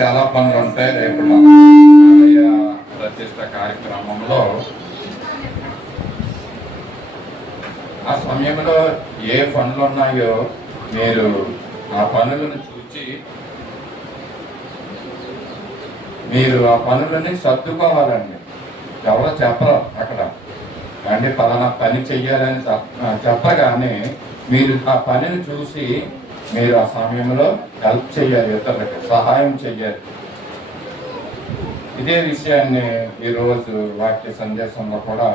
చాలా పనులు ఉంటాయి. రేపు ఆలయ ప్రతిష్ట కార్యక్రమంలో ఆ సమయంలో ఏ పనులు ఉన్నాయో మీరు ఆ పనులను చూసి మీరు ఆ పనులని సర్దుకోవాలండి. ఎవరో చెప్పరు అక్కడ అంటే పలానా పని చెయ్యాలని చెప్పగానే మీరు ఆ పనిని చూసి మీరు ఆ సమయంలో హెల్ప్ చేయాలి, ఇతరులకి సహాయం చెయ్యాలి. ఇదే విషయాన్ని ఈరోజు వాక్య సందేశంలో కూడా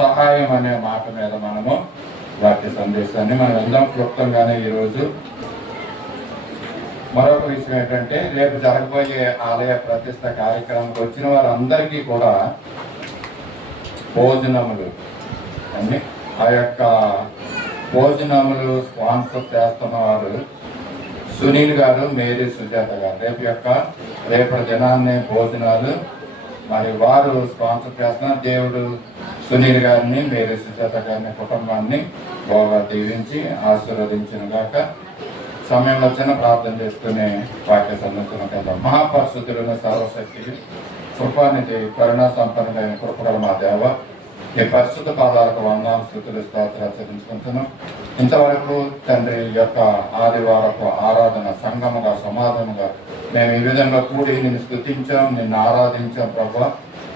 సహాయం అనే మాట మీద మనము వాక్య సందేశాన్ని మనం ఎంతో క్లుప్తంగానే ఈరోజు మరొక విషయం ఏంటంటే రేపు జరగబోయే ఆలయ ప్రతిష్ట కార్యక్రమానికి వచ్చిన వారందరికీ కూడా భోజనములు అన్ని ఆ యొక్క భోజనములు స్పాన్సర్ చేస్తున్న వారు సునీల్ గారు, మేరీ సుజాత గారు. రేపటి దినాన్ని భోజనాలు మరి వారు స్పాన్సర్ చేస్తున్న దేవుడు సునీల్ గారిని, మేరీ సుజాత గారిని, కుటుంబాన్ని బాగా దీవించి ఆశీర్వదించిన గాక. సమయం వచ్చిన ప్రార్థన చేసుకునే వాక్య సందర్శన కదా. మహాపరిశుద్ధులను సర్వశక్తి కృపానిధి కరుణా సంపన్నులైన కృపగల మా దేవ, ఈ పరిశుద్ధ పాదాలకు వందనాలు స్తుతులు స్తోత్రాలు చెల్లించుకుంటున్నాం. ఇంతవరకు తండ్రి యొక్క ఆదివారపు ఆరాధన సంఘముగా సమాధానముగా మేము ఈ విధంగా కూడి నిన్ను స్తుతించాం, నిన్ను ఆరాధించాం ప్రభా.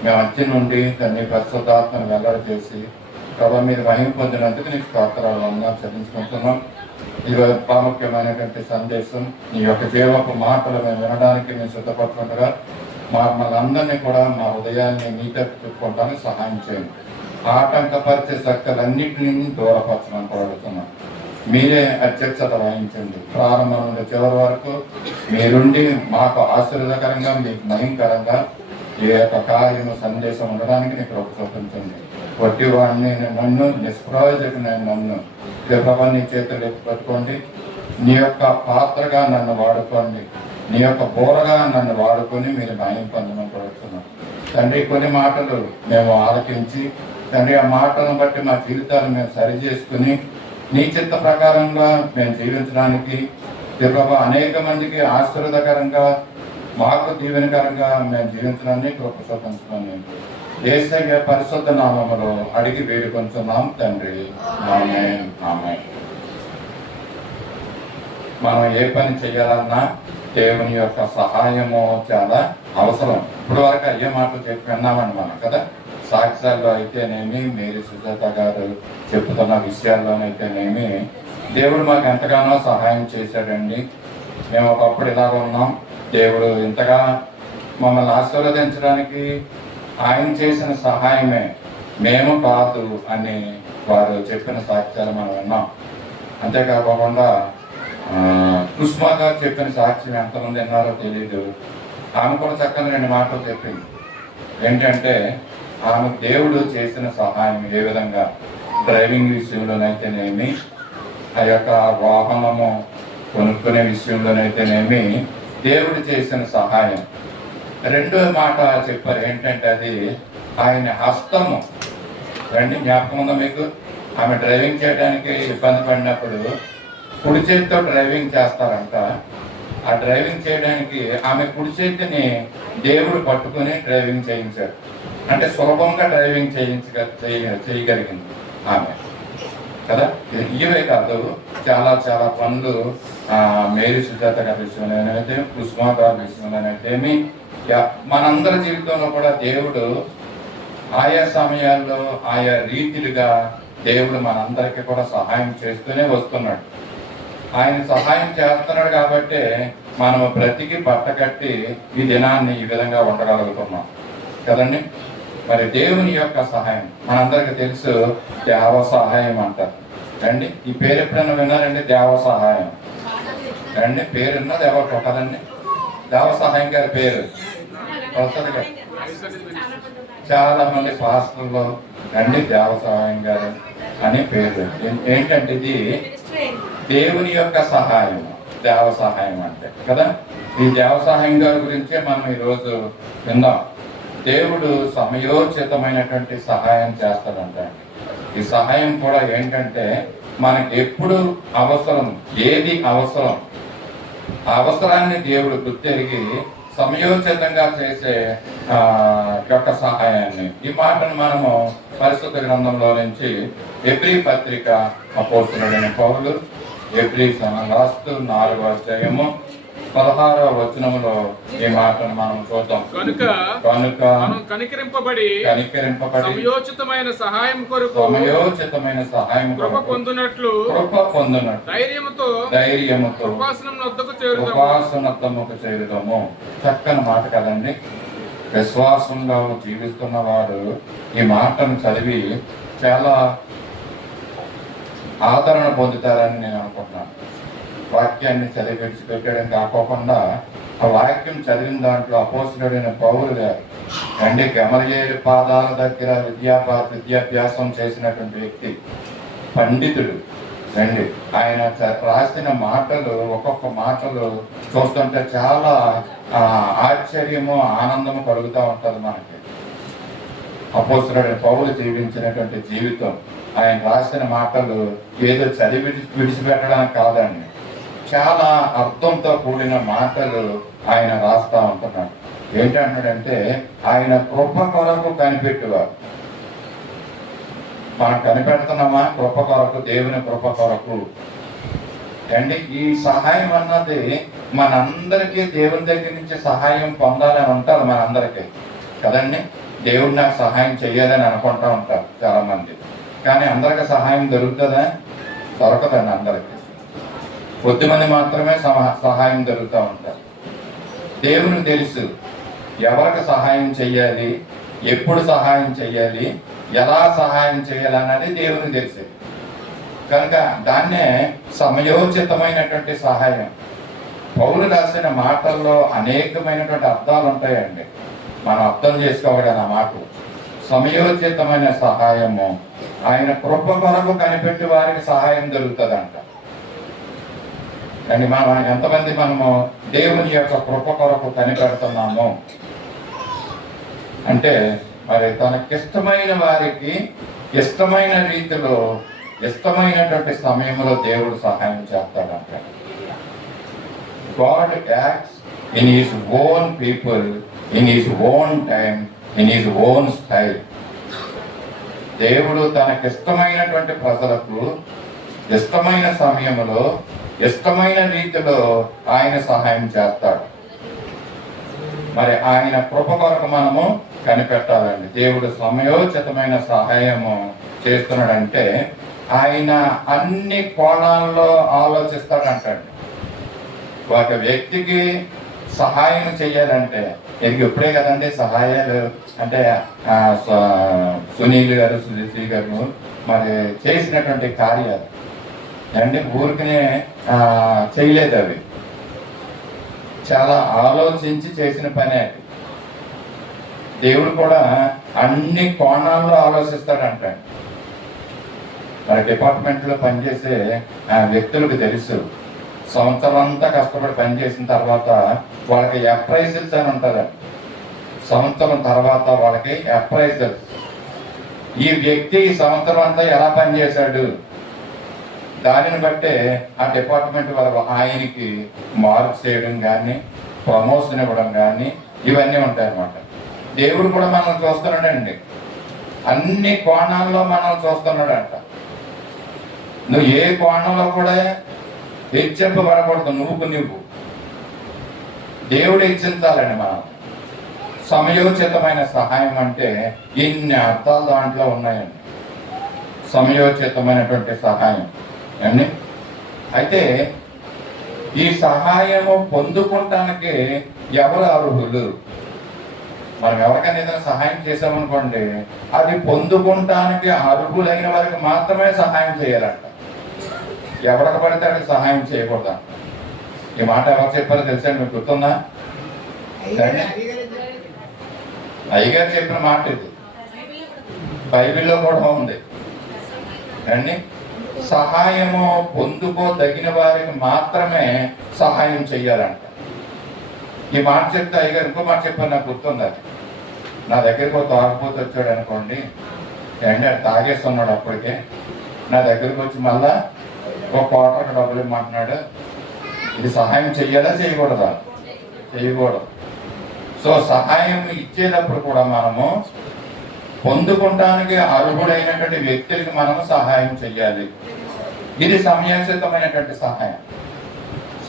మేము వచ్చి నుండి తండ్రి పరిశుద్ధాత్మను వెల్లడి చేసి ప్రభా మీరు మహిమ పొందినందుకు నీకు స్తోత్రాలు వందనాలు చెల్లించుకుంటున్నాం. ఈరోజు ప్రాముఖ్యమైనటువంటి సందేశం నీ యొక్క జీవపు మాటలు మేము వినడానికి మేము సిద్ధపడుతుండగా మమ్మల్ని అందరినీ కూడా మా హృదయాన్ని నీతో పెట్టుకోవడానికి సహాయం చేయండి. ఆటంకపరిచే శక్తులన్నింటినీ దూరపరచమని కోరుతున్నాం. మీరే అధ్యక్షత వహించండి. ప్రారంభం నుండి చివరి వరకు మీరుండి మాకు ఆశీర్వాదకరంగా, మీకు మహిమకరంగా ఈ యొక్క కార్యము సందేశం ఉండడానికి నీకు కృప చూపించండి. వట్టి వాడిని నన్ను నిష్ప్రయోజకునైన నన్ను ప్రభా నీ చేతులు ఎత్తుపెట్టుకోండి. నీ యొక్క పాత్రగా నన్ను వాడుకోండి. నీ యొక్క బోరగా నన్ను వాడుకొని మీరు భయం పొందమని కోరుతున్నాం తండ్రి. కొన్ని మాటలు మేము ఆలకించి తండ్రి ఆ మాటలను బట్టి మా జీవితాలు మేము సరి చేసుకుని నీ చిత్త ప్రకారంగా మేము జీవించడానికి ప్రభా అనేక మందికి ఆశీర్వాదకరంగా, మాకు దీవెనకరంగా మేము జీవించడానికి కృప చూపించుకొని యేసయ్య పరిశుద్ధ నామములో అడిగి వేడుకొంచున్నాం తండ్రి. ఆమేన్, ఆమేన్. మనం ఏ పని చేయాలన్నా దేవుని యొక్క సహాయము చాలా అవసరం. ఇప్పుడు వరకు అయ్యే మాటలు చెప్పి విన్నామండి మనం కదా. సాక్ష్యాల్లో అయితేనేమి, మేరీ సుజాత గారు చెప్తున్న విషయాల్లోనైతేనేమి దేవుడు మాకు ఎంతగానో సహాయం చేశాడండి. మేము ఒకప్పుడు ఇలాగ ఉన్నాం, దేవుడు ఇంతగా మమ్మల్ని ఆశీర్వదించడానికి ఆయన చేసిన సహాయమే, మేము కాదు అని వారు చెప్పిన సాక్ష్యాలు మనం విన్నాం. అంతేకాకుండా కుస్మా గారు చెప్పిన సాక్ష్యం ఎంతమంది విన్నారో తెలీదు. ఆమె కూడా చక్కని 2 మాటలు చెప్పింది. ఏంటంటే ఆమె దేవుడు చేసిన సహాయం ఏ విధంగా డ్రైవింగ్ విషయంలోనైతేనేమి, ఆ యొక్క వాహనము కొనుక్కునే విషయంలోనైతేనేమి దేవుడు చేసిన సహాయం. రెండో మాట చెప్పారు ఏంటంటే అది ఆయన హస్తము. రండి, జ్ఞాపకం ఉందా మీకు? ఆమె డ్రైవింగ్ చేయడానికి ఇబ్బంది పడినప్పుడు కుడి చేతితో డ్రైవింగ్ చేస్తారంట. ఆ డ్రైవింగ్ చేయడానికి ఆమె కుడి చేతిని దేవుడు పట్టుకుని డ్రైవింగ్ చేయించాడు. అంటే సులభంగా డ్రైవింగ్ చేయగలిగింది ఆమె కదా. ఇవే కాదు, చాలా చాలా పనులు మేరీ సుజాత గారి విషయంలోనైతే, కుస్మా గారి విషయంలోనైతేమి మనందరి జీవితంలో కూడా దేవుడు ఆయా సమయాల్లో ఆయా రీతిలుగా దేవుడు మనందరికీ కూడా సహాయం చేస్తూనే వస్తున్నాడు. ఆయన సహాయం చేస్తున్నాడు కాబట్టి మనము బ్రతికి బట్టకట్టి ఈ దినాన్ని ఈ విధంగా ఉండగలుగుతున్నాం కదండి. మరి దేవుని యొక్క సహాయం మనందరికీ తెలుసు, దేవ సహాయం అంటారు. రండి, ఈ పేరు ఎప్పుడైనా విన్నారండి? దేవ సహాయం. రండి, పేరు ఉన్నది ఎవరు కదండి. దేవ సహాయం గారి పేరు వస్తుంది. చాలా మంది పాస్టర్లు రండి దేవ సహాయం గారు అని పేరు. ఏంటంటే ఇది దేవుని యొక్క సహాయం, దేవ సహాయం అంటే కదా. ఈ దేవ సహాయం గారి గురించే మనం ఈరోజు విందాం. దేవుడు సమయోచితమైనటువంటి సహాయం చేస్తాడంట. ఈ సహాయం కూడా ఏంటంటే మనకి ఎప్పుడు అవసరం, ఏది అవసరం, ఆ అవసరాన్ని దేవుడు గుర్తెరిగి సమయోచితంగా చేసే యొక్క సహాయాన్ని. ఈ మాటను మనము పరిశుద్ధ గ్రంథంలో నుంచి ఎబ్రీ పత్రిక అపోస్తలుడైన పౌలు ఎబ్రీ రాస్తూ 4వ అధ్యాయము 16వ వచనములో ఈ మాటను మనం చూద్దాం. కనుక మనం కనికరింపబడి సమయోచితమైన సహాయం కొరకు కృప పొందునట్లు ధైర్యముతో కృపాసనముకు చేరుదాము. చక్కని మాట కదండి. విశ్వాసంగా జీవిస్తున్న వారు ఈ మాటను చదివి చాలా ఆదరణ పొందుతారని నేను అనుకుంటున్నాను. వాక్యాన్ని చదివి విడిచిపెట్టడం కాకోకుండా ఆ వాక్యం చదివిన దాంట్లో అపోస్తలుడైన పౌలు గారు అంటే గమలియేలు పాదాల దగ్గర విద్యాభ్యాసం చేసినటువంటి వ్యక్తి, పండితుడు రండి. ఆయన రాసిన మాటలు, ఒక్కొక్క మాటలు చూస్తుంటే చాలా ఆశ్చర్యము, ఆనందము కలుగుతూ ఉంటుంది మనకి. అపోస్తలుడైన పౌలు జీవించినటువంటి జీవితం, ఆయన రాసిన మాటలు ఏదో చదివి విడిచిపెట్టడానికి కాదండి, చాలా అర్థంతో కూడిన మాటలు ఆయన రాస్తా ఉంటున్నాడు. ఏంటంటాడంటే ఆయన కృప కొరకు కనిపెట్టువారు. మనం కనిపెడుతున్నామా? కృప కొరకు, దేవుని కృప కొరకు అండి. ఈ సహాయం అన్నది మనందరికీ దేవుని దగ్గర నుంచి సహాయం పొందాలని ఉంటుంది మనందరికీ కదండి. దేవుడు నాకు సహాయం చెయ్యాలని అనుకుంటా ఉంటారు చాలా మంది. కానీ అందరికీ సహాయం దొరుకుతుందా? దొరకదండి అందరికీ. కొద్దిమంది మాత్రమే సహాయం దొరుకుతూ ఉంటారు. దేవునికి తెలుసు ఎవరికి సహాయం చెయ్యాలి, ఎప్పుడు సహాయం చెయ్యాలి, ఎలా సహాయం చేయాలి అన్నది దేవునికి తెలుసు. కనుక దాన్నే సమయోచితమైనటువంటి సహాయం. పౌలు రాసిన మాటల్లో అనేకమైనటువంటి అర్థాలు ఉంటాయండి, మనం అర్థం చేసుకోవాలి ఆ మాట. సమయోచితమైన సహాయము, ఆయన కృప కొరకు కనిపెట్టి వారికి సహాయం దొరుకుతుందంట. కానీ మనం ఎంతమంది మనము దేవుని యొక్క కృప కొరకు కనిపెడుతున్నాము అంటే, మరి తనకిష్టమైన వారికి ఇష్టమైన రీతిలో ఇష్టమైనటువంటి సమయంలో దేవుడు సహాయం చేస్తాడంట. God acts in his own people, in his own time, in his own style. దేవుడు తనకిష్టమైనటువంటి ప్రజలకు ఇష్టమైన సమయంలో ఇష్టమైన రీతిలో ఆయన సహాయం చేస్తాడు. మరి ఆయన కృప కొరకు మనము కనిపెట్టాలండి. దేవుడు సమయోచితమైన సహాయము చేస్తున్నాడంటే ఆయన అన్ని కోణాల్లో ఆలోచిస్తాడంటండి. ఒక వ్యక్తికి సహాయం చెయ్యాలంటే ఇది ఇప్పుడే కదండి సహాయాలు అంటే సునీల్ గారు, సుధీశ్రీ గారు మరి చేసినటువంటి కార్యాలు అంటే ఊరికనే చేయలేదు, అవి చాలా ఆలోచించి చేసిన పని. అది దేవుడు కూడా అన్ని కోణాల్లో ఆలోచిస్తాడంట. మరి డిపార్ట్మెంట్లో పనిచేసే వ్యక్తులకు తెలుసు, సంవత్సరం అంతా కష్టపడి పనిచేసిన తర్వాత వాళ్ళకి అప్రైజల్స్ అని ఉంటుంది. సంవత్సరం తర్వాత వాళ్ళకి అప్రైజల్స్. ఈ వ్యక్తి ఈ సంవత్సరం అంతా ఎలా పనిచేశాడు దానిని బట్టే ఆ డిపార్ట్మెంట్ వాళ్ళు ఆయనకి మార్క్స్ చేయడం కానీ, ప్రమోషన్ ఇవ్వడం కానీ ఇవన్నీ ఉంటాయన్నమాట. దేవుడు కూడా మనం చూస్తున్నాడండి, అన్ని కోణాల్లో మనం చూస్తున్నాడంట. నువ్వు ఏ కోణంలో కూడా హెచ్చింపబడకూడదు. నువ్వు దేవుడు హెచ్చించాలండి. మనం సమయోచితమైన సహాయం అంటే ఇన్ని అర్థాలు దాంట్లో ఉన్నాయండి. సమయోచితమైనటువంటి సహాయం అండి. అయితే ఈ సహాయము పొందుకోవటానికి ఎవరు అర్హులు? మనం ఎవరికైనా ఏదైనా సహాయం చేసామనుకోండి, అది పొందుకోవటానికి అర్హులైన వారికి మాత్రమే సహాయం చేయాలంట. ఎవరికి పడితే అక్కడికి సహాయం చేయకూడదు. ఈ మాట ఎవరు చెప్పారో తెలుసండి, మీకు గుర్తుందా? అయ్యగారు చెప్పిన మాట ఇది, బైబిల్లో కూడా ఉంది అండి. సహాయము పొందుకోదగిన వారికి మాత్రమే సహాయం చెయ్యాలంట. ఈ మాట చెప్తే అయ్యగారు ఇంకో మాట చెప్పారు, నాకు గుర్తుంది. అది నా దగ్గరికి ఒక తాగిపోతే వచ్చాడు అనుకోండి, అండి అది తాగేస్తున్నాడు, అప్పటికే నా దగ్గరికి వచ్చి మళ్ళా ఒక క్వార్టర్కి డబ్బులు ఇమ్మంటున్నాడు. ఇది సహాయం చెయ్యాలా చేయకూడదా? చేయకూడదు. సో సహాయం ఇచ్చేటప్పుడు కూడా మనము పొందుకోవడానికి అర్హుడైనటువంటి వ్యక్తులకు మనము సహాయం చేయాలి. ఇది సమయోచితమైనటువంటి సహాయం.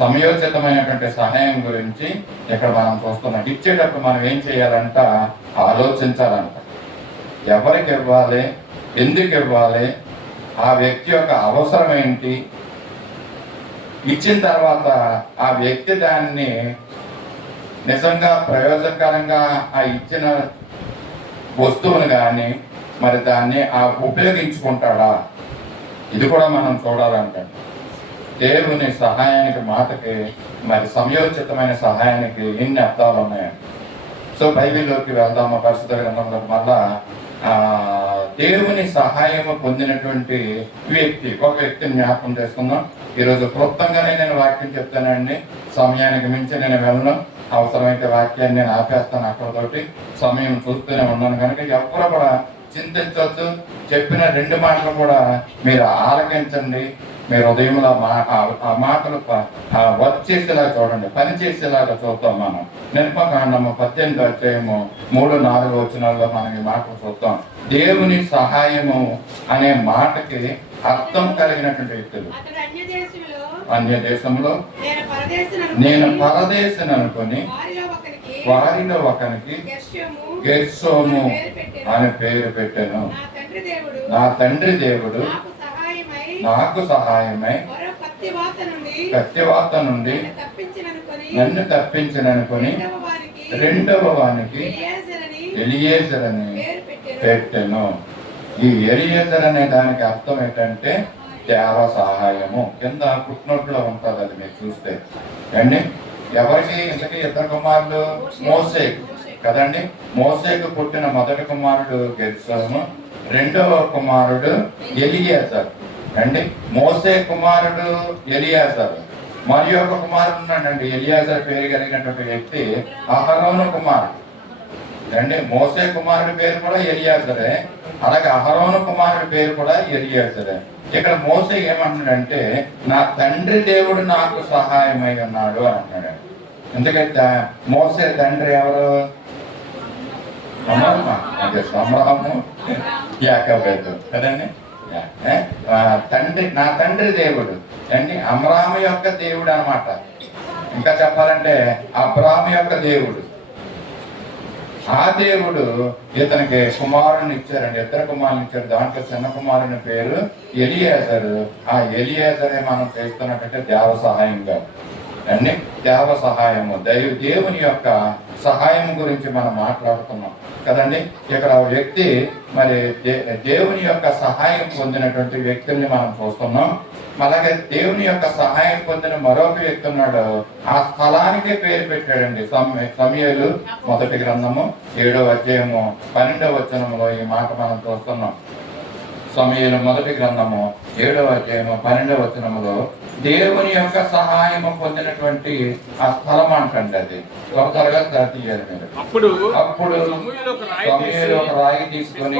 సమయోచితమైనటువంటి సహాయం గురించి ఇక్కడ మనం చూస్తున్నాం. ఇచ్చేటప్పుడు మనం ఏం చేయాలంట, ఆలోచించాలంట. ఎవరికి ఇవ్వాలి, ఎందుకు ఇవ్వాలి, ఆ వ్యక్తి యొక్క అవసరం ఏంటి, ఇచ్చిన తర్వాత ఆ వ్యక్తి దాన్ని నిజంగా ప్రయోజనకరంగా ఆ ఇచ్చిన వస్తువును కానీ మరి దాన్ని ఉపయోగించుకుంటాడా, ఇది కూడా మనం చూడాలంటే. దేవుని సహాయానికి మాటకి మరి సమయోచితమైన సహాయానికి ఎన్ని అర్థాలు ఉన్నాయండి. సో బైబిల్లోకి వెళ్దాము, పరిశుద్ధ గ్రంథంలో. మళ్ళా దేవుని సహాయము పొందినటువంటి వ్యక్తి, ఒక వ్యక్తిని జ్ఞాపకం చేసుకుందాం. ఈరోజు క్లుప్తంగానే నేను వాక్యం చెప్తానండి, సమయానికి మించి నేను వెళ్ళను. అవసరమైతే వాక్యాన్ని నేను ఆపేస్తాను అక్కడతోటి, సమయం చూస్తూనే ఉన్నాను కనుక ఎవరు కూడా చింతించవద్దు. చెప్పిన 2 మాటలు కూడా మీరు ఆలకించండి. మీరు ఉదయంలో ఆ మాటలు వచ్చేసేలా చూడండి, పని చేసేలాగా చూద్దాం. మనం నిర్మకాండము 18వ అధ్యాయము 3-4 వచనాల్లో మనం ఈ మాటలు చూద్దాం. దేవుని సహాయము అనే మాటకి అర్థం కలిగినటువంటి వ్యక్తులు. అన్య దేశంలో నేను పరదేశిని అనుకొని వారిలో ఒకరికి గెర్షోము అని పేరు పెట్టాను. నా తండ్రి దేవుడు నాకు సహాయమై కత్తివాత నుండి నన్ను తప్పించననుకొని రెండవ వానికి ఎలియేజర్ అని పెట్టాను. ఈ ఎలియేజర్ అనే దానికి అర్థం ఏంటంటే దేవ సహాయము. కింద పుట్టినట్లో ఉంటుంది, అది మీరు చూస్తే అండి. ఎవరికి ఇంతకీ 2 కుమారులు? మోసే కదండి. మోసేకు పుట్టిన మొదటి కుమారుడు గెర్షోము, రెండవ కుమారుడు ఎలియేజర్ అండి. మోసే కుమారుడు ఎలియాజర్. మరి ఒక కుమారుడు ఉన్నాడండి, ఎలియాజర్ పేరు కలిగినటువంటి వ్యక్తి అహరోను కుమారుడు అండి. మోసే కుమారుడి పేరు కూడా ఎలియాజరే, అలాగే అహరోను కుమారుడి పేరు కూడా ఎలియాజరే. ఇక్కడ మోసే ఏమన్నాడంటే, నా తండ్రి దేవుడు నాకు సహాయమై ఉన్నాడు అని అన్నాడు. ఎందుకంటే మోసే తండ్రి ఎవరు? అబ్రహాము, యాకోబు కదండి. తండ్రి, నా తండ్రి దేవుడు అండి, అబ్రహాము యొక్క దేవుడు అన్నమాట. ఇంకా చెప్పాలంటే అబ్రహాము యొక్క దేవుడు. ఆ దేవుడు ఇతనికి కుమారుని ఇచ్చారండి, 2 కుమారుని ఇచ్చారు. దాంట్లో చిన్న కుమారుని పేరు ఎలియేజరు. ఆ ఎలియేజరే మనం చేస్తున్నట్టు దేవ సహాయంగా అండి. దేవ సహాయము, దేవుని యొక్క సహాయం గురించి మనం మాట్లాడుతున్నాం కదండి. ఇక్కడ వ్యక్తి మరి దేవుని యొక్క సహాయం పొందినటువంటి వ్యక్తుల్ని మనం చూస్తున్నాం. అలాగే దేవుని యొక్క సహాయం పొందిన మరొక వ్యక్తి ఉన్నాడు, ఆ స్థలానికే పేరు పెట్టాడండి. సమూయేలు మొదటి గ్రంథము 7వ అధ్యాయము 12వ వచనంలో ఈ మాట మనం చూస్తున్నాం. సమూయేలు మొదటి గ్రంథము 7వ అధ్యాయము 12వ వచనంలో దేవుని యొక్క సహాయము పొందినటువంటి ఆ స్థలం అంటండి. అది త్వరగా తీయాలి మీరు. అప్పుడు సమూయేలు ఒక రాయి తీసుకొని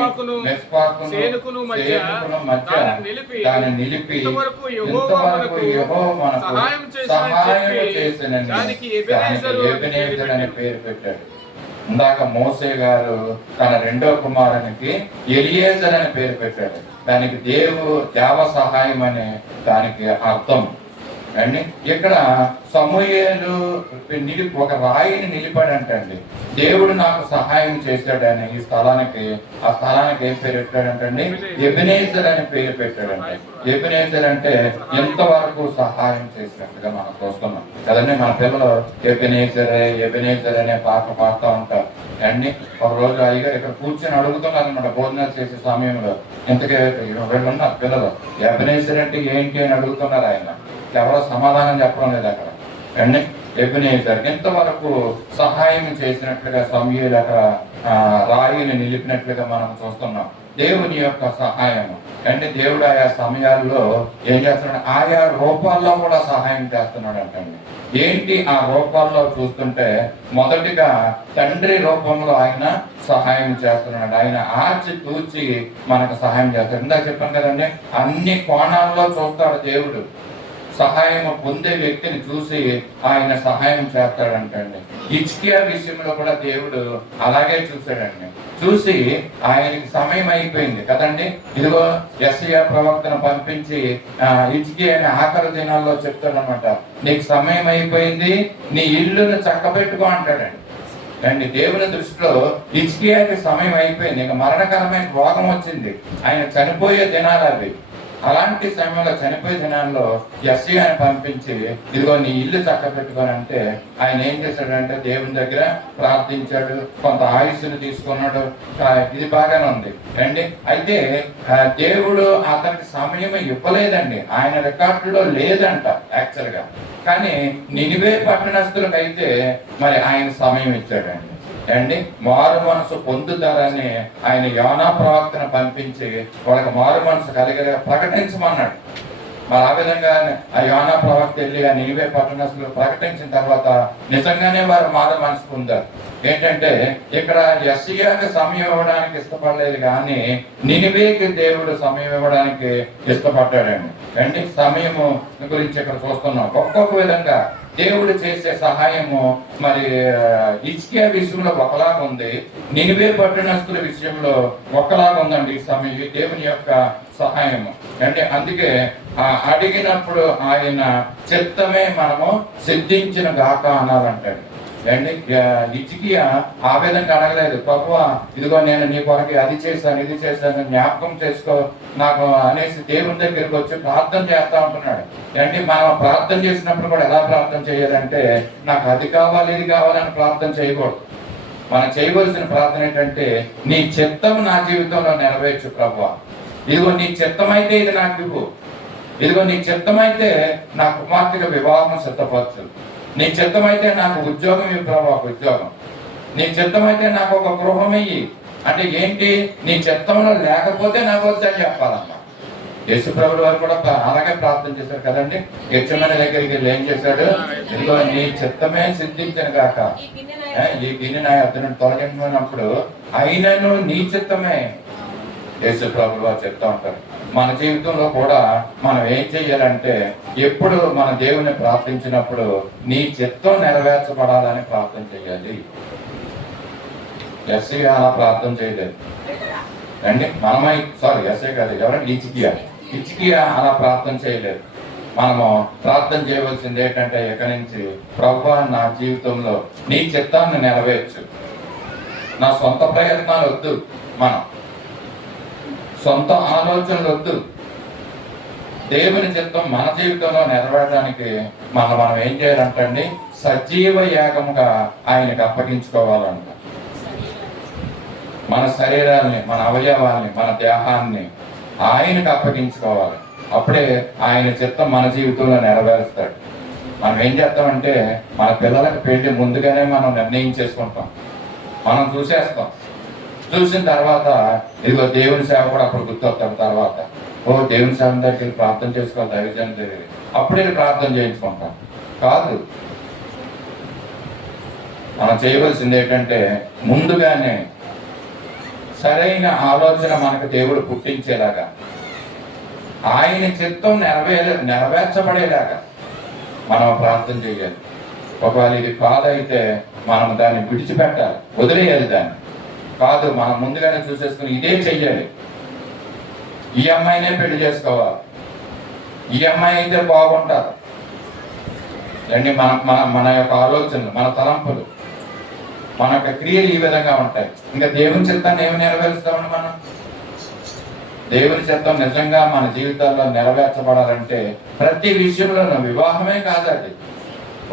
సేనుకును మధ్య దాన్ని నిలిపి ఇంతవరకు యెహోవా మనకు సహాయం చేసినని దానికి ఎబెనేజర్ అని పేరు పెట్టాడు. ఇందాక మోసే గారు తన 2వ కుమారునికి ఎలియేజర్ అని పేరు పెట్టాడు. దానికి దేవ సహాయం అనే దానికి అర్థం అండి. ఇక్కడ సమూయేలు ఒక రాయిని నిలిపాడంటండి. దేవుడు నాకు సహాయం చేశాడని ఈ స్థలానికి, ఆ స్థలానికి ఏం పేరు పెట్టాడంటండి? ఎబెనేజర్ అని పేరు పెట్టాడండి. ఎబెనేజర్ అంటే ఎంతవరకు సహాయం చేసినట్టుగా మనం చూస్తున్నాం కదండి. మన పిల్లలు ఎబెనేజర్ అనే పాట పాడుతూ ఉంటారు అండి. ఒక రోజు అయ్యగారు ఇక్కడ కూర్చొని అడుగుతున్నారు అన్నమాట, భోజనాలు చేసే సమయంలో. ఇంతకే వీళ్ళున్నారు పిల్లలు, ఎబెనేజర్ అంటే ఏంటి అని అడుగుతున్నారు. ఆయన ఎవరో సమాధానం చెప్పడం లేదు అక్కడ అండి. ఎబెనేజర్ ఎంతవరకు సహాయం చేసినట్లుగా సమూయేలు అక్కడ రాయిని నిలిపినట్లుగా మనం చూస్తున్నాం. దేవుని యొక్క సహాయము అంటే దేవుడు ఆయా సమయాల్లో ఏం చేస్తున్నాడు? ఆయా రూపాల్లో కూడా సహాయం చేస్తున్నాడు అంటండి. ఏంటి ఆ రూపాల్లో చూస్తుంటే, మొదటిగా తండ్రి రూపంలో ఆయన సహాయం చేస్తున్నాడు. ఆయన ఆచి తూచి మనకు సహాయం చేస్తాడు. ఇందాక చెప్పాను కదండి, అన్ని కోణాల్లో చూస్తాడు దేవుడు సహాయం పొందే వ్యక్తిని చూసి ఆయన సహాయం చేస్తాడంటండి. హిజ్కియా విషయంలో కూడా దేవుడు అలాగే చూశాడండి. చూసి ఆయనకి సమయం అయిపోయింది కదండి, ఇదిగో యెషయా ప్రవక్తను పంపించి హిజ్కియాని ఆఖరి దినాల్లో చెప్తాడనమాట, నీకు సమయం అయిపోయింది, నీ ఇల్లును చక్కబెట్టుకో అంటాడండి. అండి దేవుని దృష్టిలో హిజ్కియాకి సమయం అయిపోయింది, ఇక మరణకరమైన రోగం వచ్చింది, ఆయన చనిపోయే దినాలు అవి. అలాంటి సమయంలో చనిపోయే దినాల్లో యెషయాని పంపించి ఇదిగో నీ ఇల్లు చక్కబెట్టుకొని అంటే ఆయన ఏం చేశాడంటే దేవుని దగ్గర ప్రార్థించాడు, కొంత ఆయుష్ను తీసుకున్నాడు, ఇది బాగానే ఉంది అండి. అయితే దేవుడు అతనికి సమయం ఇవ్వలేదండి, ఆయన రికార్డులో లేదంట యాక్చువల్ గా. కానీ నినివే పట్టణస్థులకు అయితే మరి ఆయన సమయం ఇచ్చాడండి అండి. మారు మనసు పొందుతారని ఆయన యోనా ప్రవక్తను పంపించి వాళ్ళకి మారు మనసు కలిగేలా ప్రకటించమన్నాడు. మరి ఆ విధంగా ఆ యోనా ప్రవక్త వెళ్ళి ఆ నినివే పట్టణస్థులు ప్రకటించిన తర్వాత నిజంగానే వారు మారు మనసు పొందారు. ఏంటంటే ఇక్కడ యెషయాకి సమయం ఇవ్వడానికి ఇష్టపడలేదు, కానీ నినివేకి దేవుడు సమయం ఇవ్వడానికి ఇష్టపడ్డాడండి అండి. సమయము గురించి ఇక్కడ చూస్తున్నాం. ఒక్కొక్క విధంగా దేవుడు చేసే సహాయము మరి హిజ్కియా విషయంలో ఒకలాగా ఉంది, నినివే పట్టణస్థుల విషయంలో ఒకలాగా ఉందండి ఈ సమయం దేవుని యొక్క సహాయము అంటే. అందుకే అడిగినప్పుడు ఆయన చిత్తమే మనము సిద్ధించిన గాక అనాలంటాడు అండి. హిజ్కియా ఆ విధంగా అడగలేదు, ప్రభువా ఇదిగో నేను నీ కొరకు అది చేశాను ఇది చేశాను జ్ఞాపకం చేసుకో నాకు అనేసి దేవుని దగ్గరికి వచ్చి ప్రార్థన చేస్తా ఉంటున్నాడు అండి. మనం ప్రార్థన చేసినప్పుడు కూడా ఎలా ప్రార్థన చేయాలంటే, నాకు అది కావాలి ఇది కావాలని ప్రార్థన చేయకూడదు. మనం చేయవలసిన ప్రార్థన ఏంటంటే, నీ చిత్తం నా జీవితంలో నెరవేర్చు ప్రభువా, ఇదిగో నీ చిత్తమైతే ఇది నాకు ఇవ్వు, ఇదిగో నీ చిత్తమైతే నా కుమార్తెగా వివాహం సిద్ధపరచు, నీ చిత్తమైతే నాకు ఉద్యోగం ఇవ్వు ప్రభా, ఉద్యోగం, నీ చిత్తమైతే నాకు ఒక గృహం ఇయ్యి. అంటే ఏంటి, నీ చిత్తంలో లేకపోతే నాకు వద్దని చెప్పాలమ్మా. యేసుప్రభుడు వారు కూడా అలాగే ప్రార్థన చేశారు కదండి. గెత్సేమనే దగ్గరికి వెళ్ళి ఏం చేశాడు, ఇదిగో నీ చిత్తమే సిద్ధించను గాక, ఈ గిన్నె నా అతను తొలగించినప్పుడు అయినను నీ చిత్తమే యేసుప్రభుడు వారు చెప్తా ఉంటారు. మన జీవితంలో కూడా మనం ఏం చెయ్యాలంటే, ఎప్పుడు మన దేవుని ప్రార్థించినప్పుడు నీ చిత్తం నెరవేర్చబడాలని ప్రార్థన చేయాలి. యెషయా అలా ప్రార్థన చేయలేదు అండి. యెషయా కాదు, ఎవరంటే హిజ్కియా అలా ప్రార్థన చేయలేదు. మనము ప్రార్థన చేయవలసింది ఏంటంటే, ఇక నుంచి ప్రభువా నా జీవితంలో నీ చిత్తాన్ని నెరవేర్చు, నా సొంత ప్రయత్నాలు వద్దు, మనం సొంత ఆలోచనలు వద్దు, దేవుని చిత్తం మన జీవితంలో నెరవేరడానికి మనం ఏం చేయాలంటండి, సజీవ యాగముగా ఆయనకు అప్పగించుకోవాలంట. మన శరీరాన్ని, మన అవయవాల్ని, మన దేహాన్ని ఆయనకు అప్పగించుకోవాలి. అప్పుడే ఆయన చిత్తం మన జీవితంలో నెరవేరుస్తాడు. మనం ఏం చేస్తామంటే, మన పిల్లలకు పెళ్లి ముందుగానే మనం నిర్ణయం చేసుకుంటాం, మనం చూసేస్తాం. చూసిన తర్వాత ఇదిగో దేవుని సేవ కూడా అప్పుడు గుర్తొస్తాం. తర్వాత దేవుని సేవ దగ్గరికి ప్రార్థన చేసుకోవాలి, దైవజనం తెలియదు, అప్పుడే ప్రార్థన చేయించుకుంటాం. కాదు, మనం చేయవలసింది ఏంటంటే, ముందుగానే సరైన ఆలోచన మనకు దేవుడు పుట్టించేలాగా, ఆయన చిత్తం నెరవేర్చబడేలాగా మనం ప్రార్థన చేయాలి. ఒకవేళ ఇది కాదైతే మనం దాన్ని విడిచిపెట్టాలి, వదిలేయాలి. దాన్ని కాదు, మనం ముందుగానే చూసేసుకుని ఇదే చెయ్యాలి, ఈ అమ్మాయినే పెళ్లి చేసుకోవాలి, ఈ అమ్మాయి అయితే బాగుంటారు అండి. మన యొక్క ఆలోచనలు, మన తలంపులు, మన యొక్క క్రియలు ఈ విధంగా ఉంటాయి. ఇంకా దేవుని చిత్తాన్ని ఏమి నెరవేరుస్తామని మనం, దేవుని చిత్తం నిజంగా మన జీవితాల్లో నెరవేర్చబడాలంటే ప్రతి విషయంలోనూ, వివాహమే కాదు, అది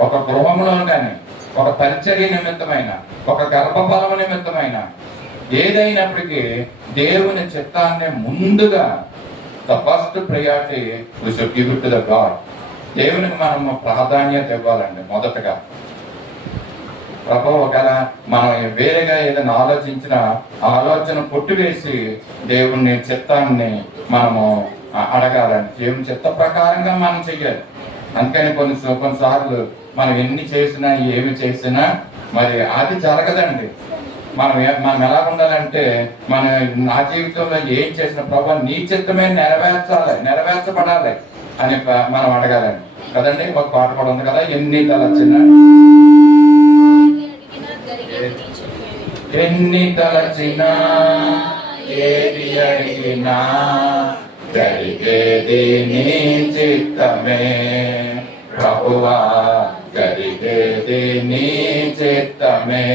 ఒక గృహంలో కానీ, ఒక పరిచర్య నిమిత్తమైన, ఒక గర్భఫలము నిమిత్తమైన, ఏదైనప్పటికీ దేవుని చిత్తాన్ని ముందుగా the first priority we should give it to the God. దేవునికి మనము ప్రాధాన్యత ఇవ్వాలండి. మొదటగా ప్రభు ఒకవేళ మనం వేరేగా ఏదైనా ఆలోచించిన ఆలోచన కొట్టివేసి దేవుని చిత్తాన్ని మనము అడగాలండి. దేవుని చిత్త ప్రకారంగా మనం చెయ్యాలి. అందుకని కొన్నిసార్లు మనం ఎన్ని చేసినా ఏమి చేసినా మరి అది జరగదండి. మనం ఎలా ఉండాలంటే, నా జీవితంలో ఏం చేసిన ప్రభు నీ చిత్తమే నెరవేర్చబడాలి అని మనం అడగాలండి. కదండి, ఒక పాట కూడా ఉంది కదా, ఎన్ని తలచినా ఎన్ని తలచినా ఏది అడిగినా జరిగేది నీ చిత్తమే ప్రభువా, జరిగేది నీ చిత్తమే.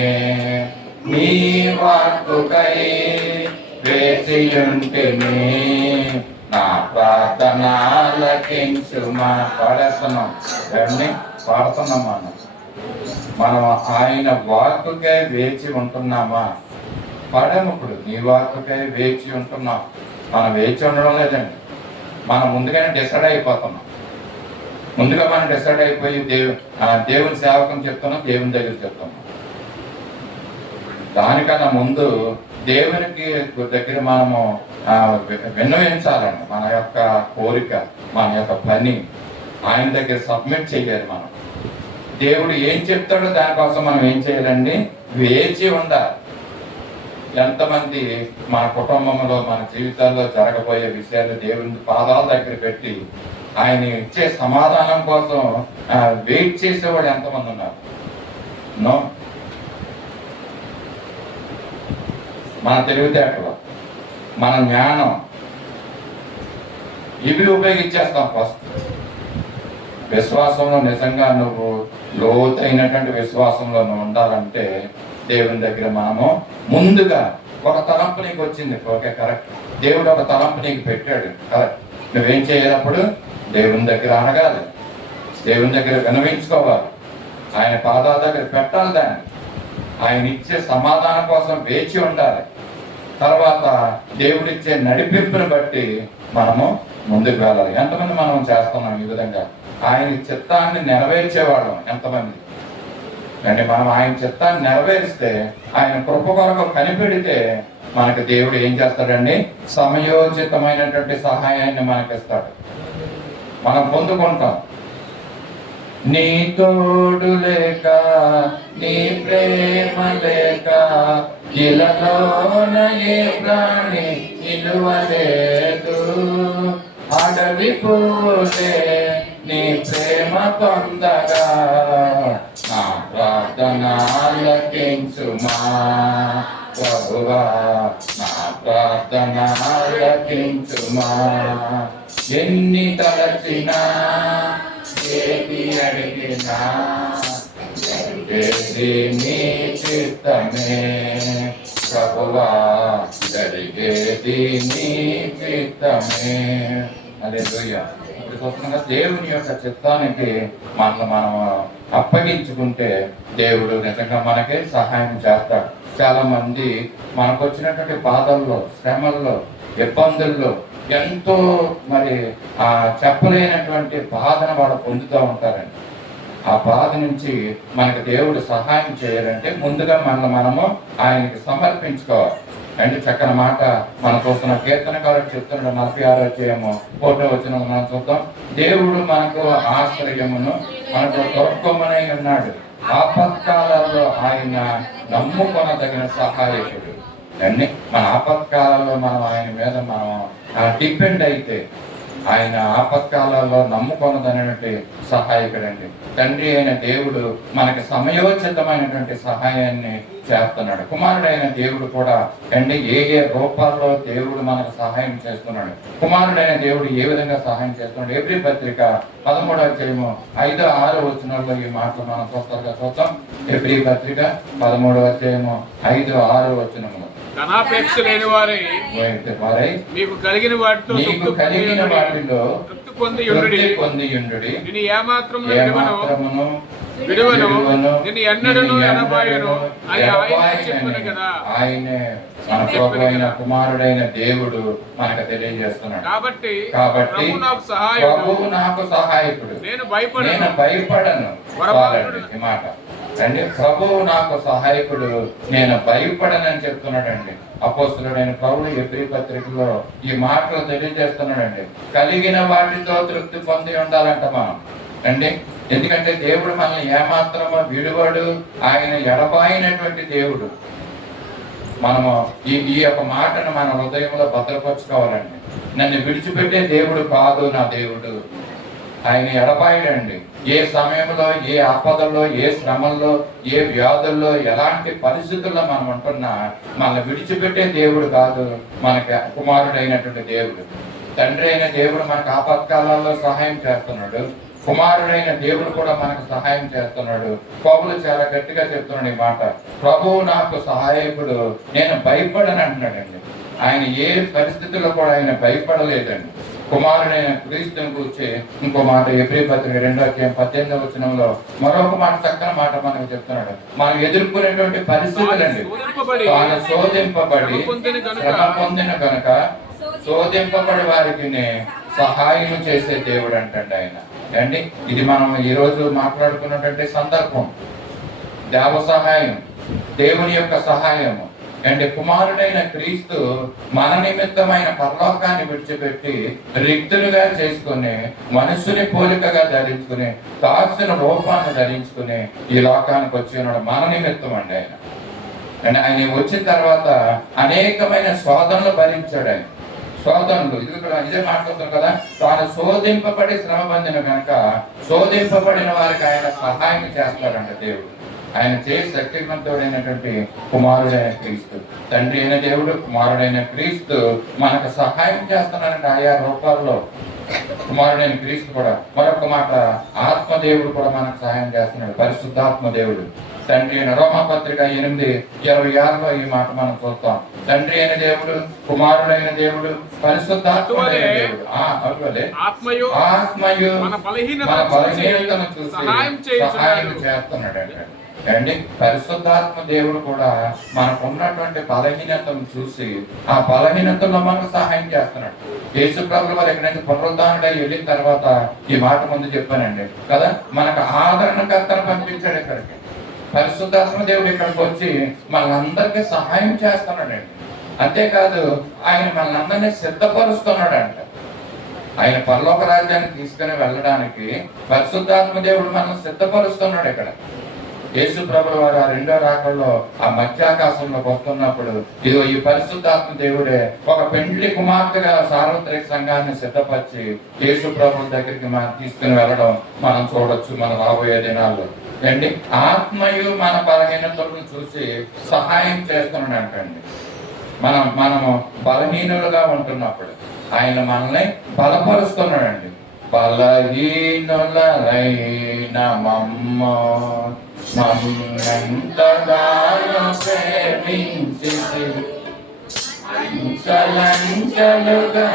నీ వాక్కుకై వేచియుంటిని, నా ప్రార్థన ఆలకించుమా. పాడేస్తున్నాం, దాన్ని పాడుతున్నాం. మనం ఆయన వాక్కుకై వేచి ఉంటున్నామా? పాడాము ఇప్పుడు, నీ వాక్కుకై వేచి ఉంటున్నాం. మనం వేచి ఉండడం లేదండి, మనం ముందుగానే డిసైడ్ అయిపోతున్నాం. ముందుగా మనం డిసైడ్ అయిపోయి దేవుని సేవకం చెప్తున్నాం, దేవుని దగ్గర చెప్తున్నాం. దానికన్నా ముందు దేవునికి దగ్గర మనము విన్నవించాలండి. మన యొక్క కోరిక, మన యొక్క పని ఆయన దగ్గర సబ్మిట్ చేయాలి. మనం దేవుడు ఏం చెప్తాడో దానికోసం మనం ఏం చేయాలండి? వేచి ఉండాలి. ఎంతమంది మన కుటుంబంలో, మన జీవితాల్లో జరగబోయే విషయాలు దేవుని పాదాల దగ్గర పెట్టి ఆయన ఇచ్చే సమాధానం కోసం వెయిట్ చేసేవాడు ఎంతమంది ఉన్నారు? నో. మన తెలివితేటలు, మన జ్ఞానం, ఇవి ఉపయోగించేస్తాం. ఫస్ట్ విశ్వాసంలో నిజంగా నువ్వు లోతైనటువంటి విశ్వాసంలో నువ్వు ఉండాలంటే దేవుని దగ్గర మనము ముందుగా ఒక తలంపు నీకు వచ్చింది, ఓకే కరెక్ట్, దేవుడు ఒక తలంపు నీకు పెట్టాడు, కరెక్ట్. నువ్వేం చేయాలప్పుడు? దేవుని దగ్గర అడగాలి, దేవుని దగ్గర వినవించుకోవాలి, ఆయన పాదాల దగ్గర పెట్టాలి దాన్ని. ఆయన ఇచ్చే సమాధానం కోసం వేచి ఉండాలి. తర్వాత దేవుడిచ్చే నడిపింపుని బట్టి మనము ముందుకు వెళ్ళాలి. ఎంతమంది మనం చేస్తున్నాం ఈ విధంగా? ఆయన చిత్తాన్ని నెరవేర్చేవాళ్ళం ఎంతమంది అంటే? మనం ఆయన చిత్తాన్ని నెరవేరిస్తే, ఆయన కృప కొరకు కనిపెడితే మనకు దేవుడు ఏం చేస్తాడండి? సమయోచితమైనటువంటి సహాయాన్ని మనకిస్తాడు, మనం పొందుకుంటాం. నీ తోడు లేక, నీ ప్రేమ లేక, ఇలలోన ఏ ప్రాణి నిలువలేదు. అడవి పోతే నీ ప్రేమ పొందగా, నా ప్రార్థన ఆలకించుమా ప్రభువా, నా ప్రార్థన ఆలకించుమా. ఎన్ని తలచినా ఏది అడిగినా జరిగేది నీ చిత్తమే ప్రభువా, జరిగేది నీ చిత్తమే. హల్లెలూయా. ఇప్పుడు చూస్తున్నాగా దేవుని యొక్క చిత్తానికి మనం అప్పగించుకుంటే దేవుడు నిజంగా మనకి సహాయం చేస్తాడు. చాలా మంది మనకు వచ్చినటువంటి బాధల్లో, శ్రమల్లో, ఇబ్బందుల్లో ఎంతో చెప్పలేనటువంటి బాధను వాళ్ళు పొందుతూ ఉంటారండి. ఆ బాధ నుంచి మనకు దేవుడు సహాయం చేయాలంటే ముందుగా మనము ఆయనకి సమర్పించుకోవాలి. అంటే చక్కని మాట మనం చూస్తున్నాం, కీర్తనకారుడు చెప్తున్నాడు 46వ అధ్యాయము 1వ వచనం మనం చూద్దాం. దేవుడు మనకు ఆశ్రయమును, మనకు తోడ్కొమ్మనై ఉన్నాడు. ఆపత్కాలలో ఆయన నమ్ముకొనదగిన సహాయకుడు. అన్ని మన ఆపత్కాలలో మనం ఆయన మీద మనం డిపెండ్ అయితే, ఆయన ఆపత్కాలలో నమ్ముకొనదనేటువంటి సహాయకుడండి. తండ్రి అయిన దేవుడు మనకి సమయోచితమైనటువంటి సహాయాన్ని చేస్తున్నాడు. కుమారుడైన దేవుడు కూడా తండ్రి ఏ రూపాల్లో దేవుడు మనకు సహాయం చేస్తున్నాడు. కుమారుడైన దేవుడు ఏ విధంగా సహాయం చేస్తున్నాడు? ఎబ్రీ పత్రిక 13వ అధ్యాయము 5-6 వచనాల్లో ఈ మాటలు మనం చూద్దాం. ఎబ్రీ పత్రిక 13వ అధ్యాయము 5-6 వచనములు. ధనాపేక్ష లేని వారై మీకు కలిగిన వాటిలో తృప్తి పొందియుండుడి. నేను ఏమాత్రమును విడువను, నేను ఎన్నడను ఎనబాయను అని ఆయన చెప్పాను కదా. ఆయనే మన ప్రభువైన కుమారుడైన దేవుడు మనకు తెలియజేస్తున్నాడు. కాబట్టి ప్రభువు నాకు సహాయకుడు, నేను భయపడను. ఈ మాట అండి, ప్రభువు నాకు సహాయకుడు, నేను భయపడనని చెప్తున్నాడండి అపోస్తలుడైన పౌలు ఎబ్రీ పత్రికలో ఈ మాటలు తెలియజేస్తున్నాడండి. కలిగిన వాటితో తృప్తి పొంది ఉండాలంట మనం అండి. ఎందుకంటే దేవుడు మనల్ని ఏమాత్రమో విడువడు, ఆయన ఎడబాయినటువంటి దేవుడు. మనము ఈ యొక్క మాటను మన హృదయంలో భద్రపరచుకోవాలండి. నన్ను విడిచిపెట్టే దేవుడు కాదు నా దేవుడు. ఆయన ఎడబాయడండి. ఏ సమయంలో, ఏ ఆపదల్లో, ఏ శ్రమల్లో, ఏ వ్యాధుల్లో, ఎలాంటి పరిస్థితుల్లో మనం ఉంటున్నా మనల్ని విడిచిపెట్టే దేవుడు కాదు మనకి కుమారుడైనటువంటి దేవుడు. తండ్రి అయిన దేవుడు మనకు ఆపత్కాలాల్లో సహాయం చేస్తున్నాడు. కుమారుడైన దేవుడు కూడా మనకు సహాయం చేస్తున్నాడు. పౌలు చాలా గట్టిగా చెప్తున్నాడు ఈ మాట, ప్రభువు నాకు సహాయకుడు, నేను భయపడను అంటున్నాడండి. ఆయన ఏ పరిస్థితుల్లో కూడా ఆయన భయపడలేదండి. కుమారుడైన క్రీస్తుని గురించి ఇంకో మాట ఎబ్రీ పత్రిక 2:18 మరొక మాట, చక్కని మాట మనకు చెప్తున్నాడు. మనం ఎదుర్కొనేటువంటి పరిస్థితులండి, తాను శోధింపబడి శ్రమ పొందిన కనుక శోధింపబడి వారికి సహాయం చేసే దేవుడు అంటండి ఆయన. అండి ఇది మనం ఈరోజు మాట్లాడుకున్నటువంటి సందర్భం. దేవ సహాయం, దేవుని యొక్క సహాయము అంటే కుమారుడైన క్రీస్తు మన నిమిత్తమైన పరలోకాన్ని విడిచిపెట్టి రిక్తులుగా చేసుకుని మనుషుని పోలికగా ధరించుకుని దాసుని రూపాన్ని ధరించుకుని ఈ లోకానికి వచ్చి ఉన్నాడు మన నిమిత్తం అండి ఆయన. అండ్ ఆయన వచ్చిన తర్వాత అనేకమైన శోధనలు భరించాడు ఆయన. శోధనలు ఇది కూడా ఇదే మాట్లాడుతాం కదా, తాను శోధింపబడి శ్రమ పొందిన కనుక శోధింపబడిన వారికి ఆయన సహాయం చేస్తాడంట దేవుడు. ఆయన చేసి శక్తివంతుడైనటువంటి కుమారుడైన క్రీస్తు, తండ్రి అయిన దేవుడు కుమారుడైన క్రీస్తు మనకు సహాయం చేస్తున్నాడంటే ఆయా రూపాల్లో. కుమారుడైన క్రీస్తు కూడా మరొక మాట, ఆత్మదేవుడు కూడా మనకు సహాయం చేస్తున్నాడు. పరిశుద్ధాత్మ దేవుడు తండ్రి అయిన రోమాపత్రిక 8:26 ఈ మాట మనం చూస్తాం. తండ్రి అయిన దేవుడు, కుమారుడైన దేవుడు, పరిశుద్ధాత్మ దేవుడు ఆత్మయు మన బలహీనతను చూసి సహాయం చేస్తున్నాడు అండి. పరిశుద్ధాత్మ దేవుడు కూడా మనకు ఉన్నటువంటి బలహీనతను చూసి ఆ బలహీనతలో మనకు సహాయం చేస్తున్నాడు. యేసు ప్రభువు వారు ఎక్కడైతే పునరుద్ధానుడై వెళ్ళిన తర్వాత ఈ మాట ముందు చెప్పానండి కదా, మనకు ఆదరణకర్తను పంపించాడు ఇక్కడికి. పరిశుద్ధాత్మ దేవుడు ఇక్కడికి వచ్చి మనందరికీ సహాయం చేస్తున్నాడండి. అంతేకాదు ఆయన మనందరినీ సిద్ధపరుస్తున్నాడంట. ఆయన పరలోక రాజ్యానికి తీసుకుని వెళ్ళడానికి పరిశుద్ధాత్మ దేవుడు మనం సిద్ధపరుస్తున్నాడు. ఇక్కడ యేసు ప్రభువు వారు ఆ రెండో రాకల్లో ఆ మధ్యాకాశంలోకి వస్తున్నప్పుడు ఇదిగో ఈ పరిశుద్ధాత్మ దేవుడే ఒక పెండ్లి కుమార్తెగా సార్వత్రిక సంఘాన్ని సిద్ధపరిచి యేసు ప్రభువు దగ్గరికి మనం తీసుకుని వెళ్ళడం మనం చూడొచ్చు మన రాబోయే దినాల్లో. అండి ఆత్మయు మన బలహీనతలను చూసి సహాయం చేస్తున్నాడు అంటండి. మనము బలహీనులుగా ఉంటున్నప్పుడు ఆయన మనల్ని బలపరుస్తున్నాడండి. బలహీనులైన మమ్మెంతగానో ప్రేమించి అంచలంచలుగా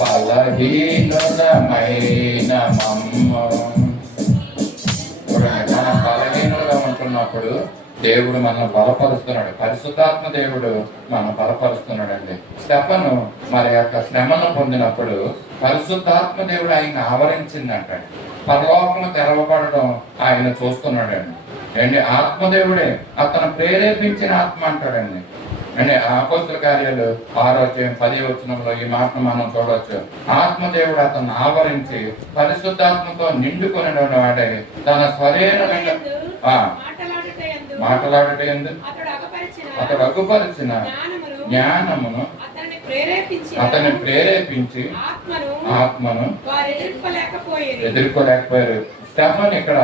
బలహీనులమైన మనం బలహీనులుగా ఉంటున్నప్పుడు దేవుడు మనల్ని బలపరుస్తున్నాడు. పరిశుద్ధాత్మ దేవుడు మనం బలపరుస్తున్నాడు అండి. స్టెఫను మరి యొక్క శ్రమను పొందినప్పుడు పరిశుద్ధాత్మ దేవుడు ఆయన ఆవరించిందంట. పరలోకము తెరవబడడం ఆయన చూస్తున్నాడండి. అండి ఆత్మదేవుడే అతను ప్రేరేపించిన ఆత్మ అంటాడండి. అంటే అపోస్తల కార్యాలు 6:10 ఈ మాటను మనం చూడవచ్చు. ఆత్మదేవుడు అతను ఆవరించి పరిశుద్ధాత్మతో నిండుకొని వాడే తన స్వరేణ మాట్లాడటందు అతడు అగుపరిచిన జ్ఞానమును అతన్ని ప్రేరేపించి ఆత్మను ఎదుర్కోలేకపోయారు. స్టెఫన్ ఇక్కడ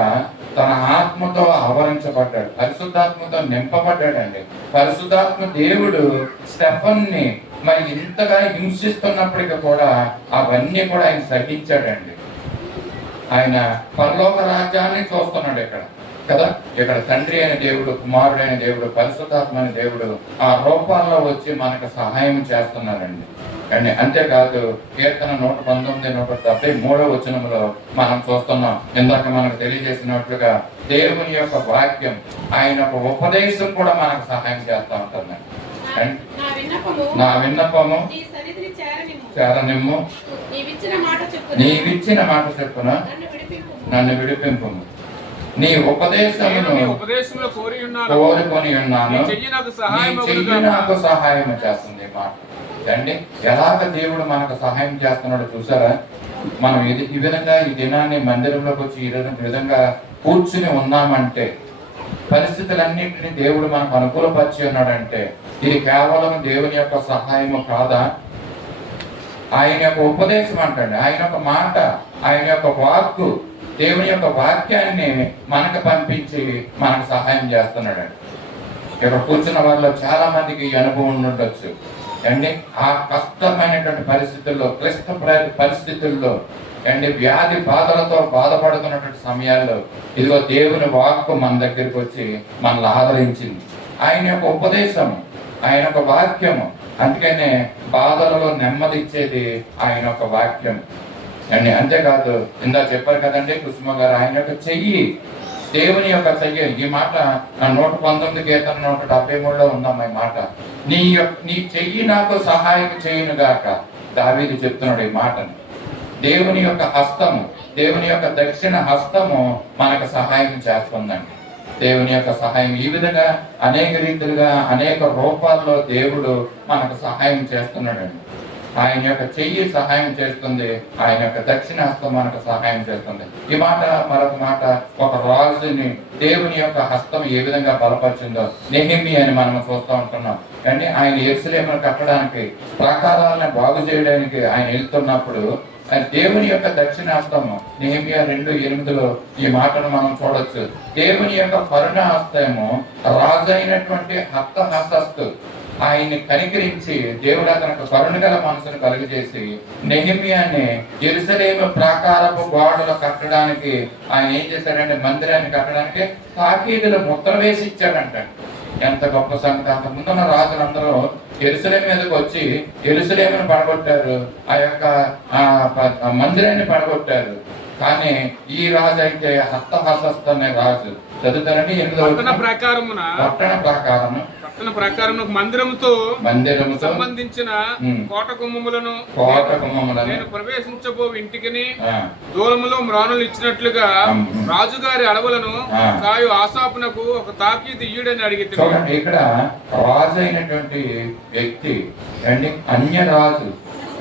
తన ఆత్మతో ఆవరించబడ్డాడు, పరిశుద్ధాత్మతో నింపబడ్డాడండి. పరిశుద్ధాత్మ దేవుడు స్టెఫన్ని మరి ఇంతగా హింసిస్తున్నప్పటికీ కూడా అవన్నీ కూడా ఆయన సహించాడండి. ఆయన పరలోక రాజ్యాన్ని చూస్తున్నాడు ఇక్కడ కదా. ఇక్కడ తండ్రి అయిన దేవుడు, కుమారుడైన దేవుడు, పరిశుద్ధాత్మ అయిన దేవుడు ఆ రూపాల్లో వచ్చి మనకు సహాయం చేస్తున్నారండి. అండి అంతేకాదు కీర్తన 119:173 మనం చూస్తున్నాం. ఇందాక మనకు తెలియజేసినట్లుగా దేవుని యొక్క వాక్యం, ఆయన ఒక ఉపదేశం కూడా మనకు సహాయం చేస్తూ ఉంటుందండి. నా విన్నపము చేరనిమ్ము, నీవిచ్చిన మాట చెప్పున నన్ను విడిపింపు, నీ ఉపదేశమును కోరుకొని ఉన్నాను, నాకు సహాయం చేస్తుంది మాట. అండి ఎలాగ దేవుడు మనకు సహాయం చేస్తున్నాడు చూసారా. మనం ఈ విధంగా ఈ దినాన్ని మందిరంలోకి వచ్చి ఈ విధంగా కూర్చుని ఉన్నామంటే పరిస్థితులన్నింటినీ దేవుడు మనకు అనుకూలపరిచి ఉన్నాడంటే ఇది కేవలం దేవుని యొక్క సహాయము కాదా? ఆయన యొక్క ఉపదేశం అంటండి, ఆయన యొక్క మాట, ఆయన యొక్క వాక్కు, దేవుని యొక్క వాక్యాన్ని మనకు పంపించి మనకు సహాయం చేస్తున్నాడండి. ఇక్కడ కూర్చున్న వాళ్ళలో చాలా మందికి ఈ అనుభవం ఉండొచ్చు అండి. ఆ కష్టమైనటువంటి పరిస్థితుల్లో, క్లిష్ట పరిస్థితుల్లో అండి, వ్యాధి బాధలతో బాధపడుతున్నటువంటి సమయాల్లో ఇదిగో దేవుని వాక్కు మన దగ్గరికి వచ్చి మనల్ని ఆదరించింది. ఆయన యొక్క ఉపదేశం, ఆయన యొక్క వాక్యము. అందుకనే బాధలలో నెమ్మదిచ్చేది ఆయన యొక్క వాక్యం అండి. అంతేకాదు, ఇందా చెప్పారు కదండి కుసుమ గారు, ఆయన యొక్క చెయ్యి, దేవుని యొక్క చెయ్యి. ఈ మాట 119 కీర్తన 173లో ఉందమ్మా ఈ మాట. నీ చెయ్యి నాకు సహాయం చేయును గాక. దావీదు చెప్తున్నాడు ఈ మాటను. దేవుని యొక్క హస్తము, దేవుని యొక్క దక్షిణ హస్తము మనకు సహాయం చేస్తుందండి. దేవుని యొక్క సహాయం ఈ విధంగా అనేక రీతిలుగా, అనేక రూపాల్లో దేవుడు మనకు సహాయం చేస్తున్నాడండి. ఆయన యొక్క చెయ్యి సహాయం చేస్తుంది, ఆయన యొక్క దక్షిణ హస్తం మనకు సహాయం చేస్తుంది. ఈ మాట, మరొక మాట, ఒక రాజుని దేవుని యొక్క హస్తం ఏ విధంగా బలపరిచిందో నెహెమీయా అని మనం చూస్తూ ఉంటున్నాం అండి. ఆయన యెరూషలేమును కట్టడానికి, ప్రాకారాలను బాగు చేయడానికి ఆయన వెళ్తున్నప్పుడు దేవుని యొక్క దక్షిణాస్తము, నెహెమీయా 2:8లో ఈ మాటను మనం చూడొచ్చు. దేవుని యొక్క కరుణాస్తము రాజు అయినటువంటి హస్తహస్తు ఆయన్ని కనికరించి దేవుడు అతనికి కరుణగల మనసును కలుగజేసి నెహెమీయాని యెరూషలేము ప్రాకారపు గోడలు కట్టడానికి ఆయన ఏం చేశాడంటే, మందిరాన్ని కట్టడానికి తాకీదులు ముద్ర వేసి ఇచ్చాడంట. ఎంత గొప్ప సంగతి! అంత ముందున్న రాజులందరూ యెరూషలేము మీదకి వచ్చి యెరూషలేమును పడగొట్టారు, ఆ యొక్క మందిరాన్ని పడగొట్టారు. కానీ ఈ రాజు అయితే హస్తహస్తు అనే రాజు. చదువుతారండి 8వ ప్రకారం మందిరముతో సంబంధించిన కోట గుమ్మములను నేను ప్రవేశించబో ఇంటికి దూరములో మ్రాణులు ఇచ్చినట్లుగా రాజుగారి అడవులను కాయు ఆసాపునకు ఒక తాకీదు ఇయ్యుడని అడిగితే. ఇక్కడ రాజు అయినటువంటి వ్యక్తి అండి, అన్య రాజు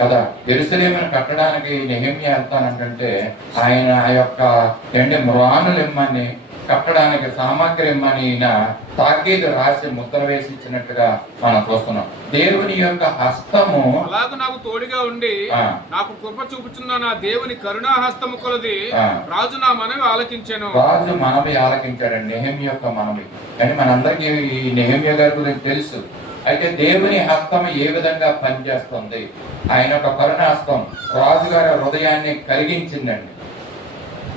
కదా, యెరూషలేమును కట్టడానికి నెహెమీయా వెళ్తానంటే ఆయన ఆ యొక్క మ్రాణులు ఇమ్మని, కట్టడానికి సామాగ్రి ఇమ్మని ఈయన తాకీదు రాసి ముద్ర వేసి ఇచ్చినట్టుగా మనం చూస్తున్నాం. దేవుని యొక్క హస్తము అలాగ నాకు తోడుగా ఉండి నాకు కృప చూపుచున్న నా దేవుని కరుణా హస్తము కొలది రాజు నా మనవి ఆలకించాను. రాజు మనవి ఆలకించాడండి, నెహెమీయా యొక్క మనవి. కానీ మనందరికీ ఈ నెహెమీయా గారి గురించి తెలుసు. అయితే దేవుని హస్తం ఏ విధంగా పనిచేస్తుంది? ఆయన యొక్క కరుణాస్తం రాజుగారి హృదయాన్ని కరిగించిందండి.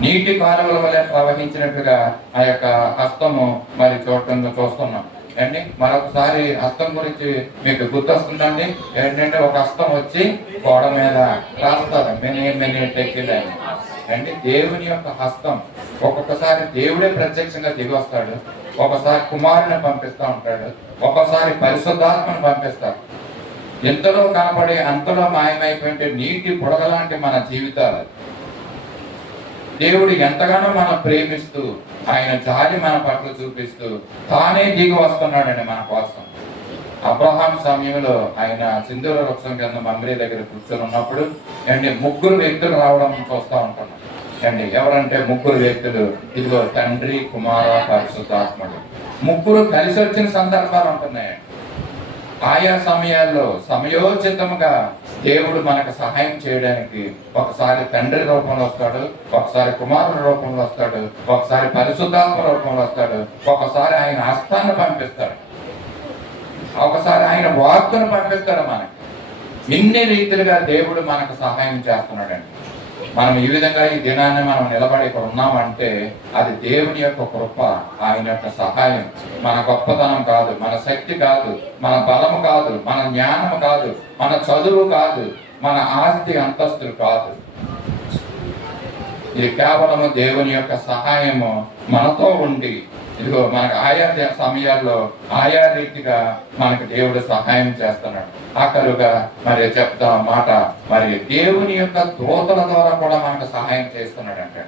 నీటి కాలువల వల్ల ప్రవహించినట్టుగా ఆ యొక్క హస్తము మరి చూస్తున్నాం అండి. మరొకసారి హస్తం గురించి మీకు గుర్తొస్తుందండి. ఏంటంటే ఒక హస్తం వచ్చి గోడ మీద రాస్తారు, మెనీ టెక్కిలని అండి. దేవుని యొక్క హస్తం ఒక్కొక్కసారి దేవుడే ప్రత్యక్షంగా దిగి వస్తాడు, ఒకసారి కుమారుని పంపిస్తూ ఉంటాడు, ఒక్కోసారి పరిశుద్ధాత్మను పంపిస్తాడు. ఎంతలో కనపడి అంతలో మాయమైపోయింటే నీటి బుడగలాంటి మన జీవితాలు. దేవుడు ఎంతగానో మనం ప్రేమిస్తూ, ఆయన జాలి మన పట్ల చూపిస్తూ తానే దిగి వస్తున్నాడండి మన కోసం. అబ్రహాం సమయంలో ఆయన సింధూర వృక్షం కింద మమ్రే దగ్గర కూర్చొని ఉన్నప్పుడు అండి 3 వ్యక్తులు రావడం చూస్తూ ఉంటున్నాం అండి. ఎవరంటే 3 వ్యక్తులు, ఇదిగో తండ్రి, కుమార, పరిశుద్ధాత్ముడు. 3 కలిసి వచ్చిన సందర్భాలు ఉంటున్నాయి. ఆయా సమయాల్లో సమయోచితముగా దేవుడు మనకు సహాయం చేయడానికి ఒకసారి తండ్రి రూపంలో వస్తాడు, ఒకసారి కుమారుని రూపంలో వస్తాడు, ఒకసారి పరిశుద్ధాత్మ రూపంలో వస్తాడు, ఒకసారి ఆయన హస్తాన్ని పంపిస్తాడు, ఒకసారి ఆయన వాక్కును పంపిస్తాడు మనకి. ఇన్ని రీతిలుగా దేవుడు మనకు సహాయం చేస్తున్నాడండి. మనం ఈ విధంగా ఈ దినాన్ని మనం నిలబడి ఇక్కడ ఉన్నామంటే అది దేవుని యొక్క కృప, ఆయన యొక్క సహాయం. మన గొప్పతనం కాదు, మన శక్తి కాదు, మన బలము కాదు, మన జ్ఞానము కాదు, మన చదువు కాదు, మన ఆస్తి అంతస్తులు కాదు. ఇది కేవలము దేవుని యొక్క సహాయము మనతో ఉండి ఇదిగో మనకు ఆయా సమయాల్లో ఆయా రీతిగా మనకు దేవుడు సహాయం చేస్తున్నాడు. ఆఖరుగా మరి చెప్తా మాట, మరి దేవుని యొక్క దూతల ద్వారా కూడా మనకు సహాయం చేస్తున్నాడు అంటే